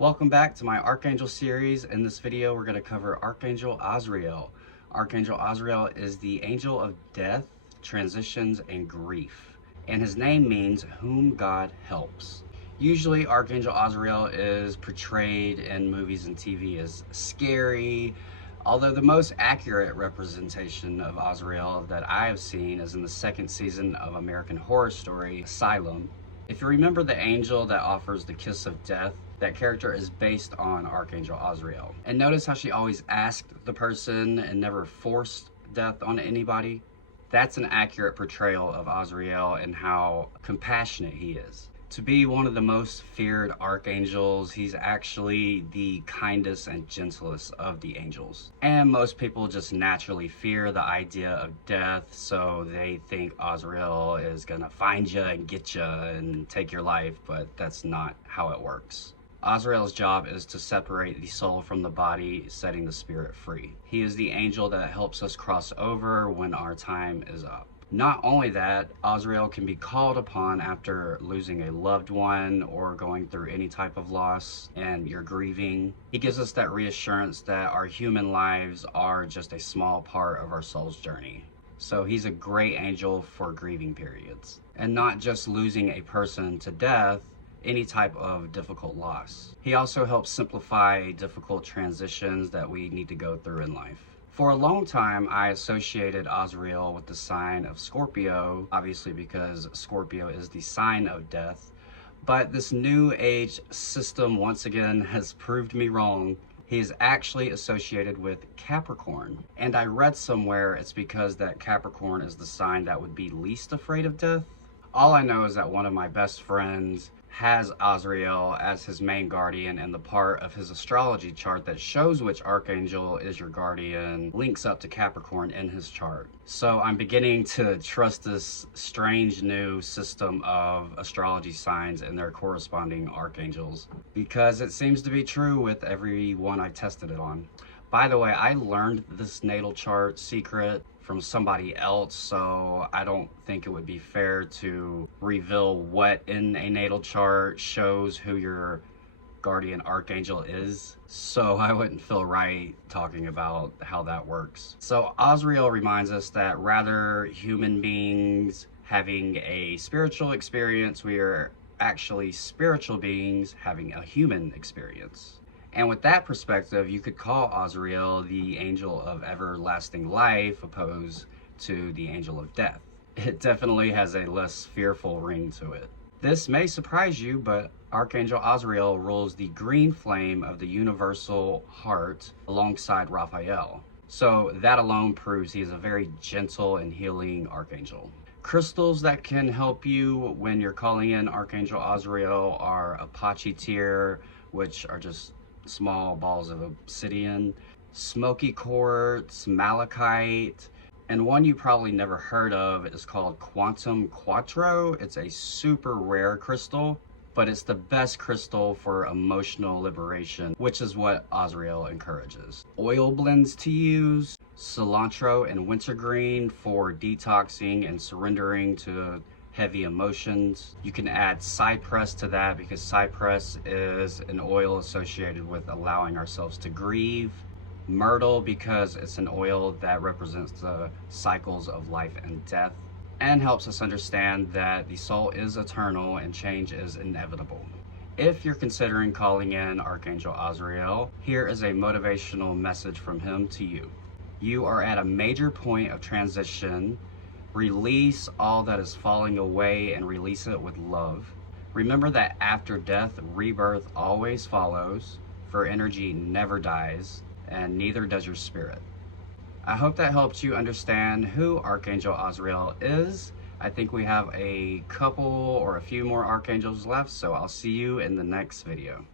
Welcome back to my Archangel series. In this video, we're going to cover Archangel Azrael. Archangel Azrael is the angel of death, transitions, and grief. And his name means whom God helps. Usually, Archangel Azrael is portrayed in movies and TV as scary, although the most accurate representation of Azrael that I have seen is in the second season of American Horror Story, Asylum. If you remember the angel that offers the kiss of death, that character is based on Archangel Azrael. And notice how she always asked the person and never forced death on anybody? That's an accurate portrayal of Azrael and how compassionate he is. To be one of the most feared archangels, he's actually the kindest and gentlest of the angels. And most people just naturally fear the idea of death, so they think Azrael is gonna find you and get you and take your life, but that's not how it works. Azrael's job is to separate the soul from the body, setting the spirit free. He is the angel that helps us cross over when our time is up. Not only that, Azrael can be called upon after losing a loved one or going through any type of loss and you're grieving. He gives us that reassurance that our human lives are just a small part of our soul's journey. So he's a great angel for grieving periods. And not just losing a person to death, any type of difficult loss. He also helps simplify difficult transitions that we need to go through in life. For a long time, I associated Azrael with the sign of Scorpio, obviously because Scorpio is the sign of death. But this new age system once again has proved me wrong. He is actually associated with Capricorn. And I read somewhere it's because that Capricorn is the sign that would be least afraid of death. All I know is that one of my best friends has Azrael as his main guardian, and the part of his astrology chart that shows which archangel is your guardian links up to Capricorn in his chart. So I'm beginning to trust this strange new system of astrology signs and their corresponding archangels, because it seems to be true with every one I tested it on. By the way, I learned this natal chart secret from somebody else, so I don't think it would be fair to reveal what in a natal chart shows who your guardian archangel is. So I wouldn't feel right talking about how that works. So Azrael reminds us that rather human beings having a spiritual experience, we are actually spiritual beings having a human experience. And with that perspective, you could call Azrael the angel of everlasting life opposed to the angel of death. It definitely has a less fearful ring to it. This may surprise you, but Archangel Azrael rules the green flame of the universal heart alongside Raphael. So that alone proves he is a very gentle and healing archangel. Crystals that can help you when you're calling in Archangel Azrael are Apache tear, which are just small balls of obsidian, smoky quartz, malachite, and one you probably never heard of is called Quantum Quattro. It's a super rare crystal, but it's the best crystal for emotional liberation, which is what Azrael encourages. Oil blends to use, cilantro and wintergreen for detoxing and surrendering to heavy emotions. You can add cypress to that because cypress is an oil associated with allowing ourselves to grieve. Myrtle because it's an oil that represents the cycles of life and death and helps us understand that the soul is eternal and change is inevitable. If you're considering calling in Archangel Azrael, here is a motivational message from him to you. You are at a major point of transition. Release all that is falling away and release it with love. Remember that after death, rebirth always follows, for energy never dies, and neither does your spirit. I hope that helped you understand who Archangel Azrael is. I think we have a couple or a few more archangels left, so I'll see you in the next video.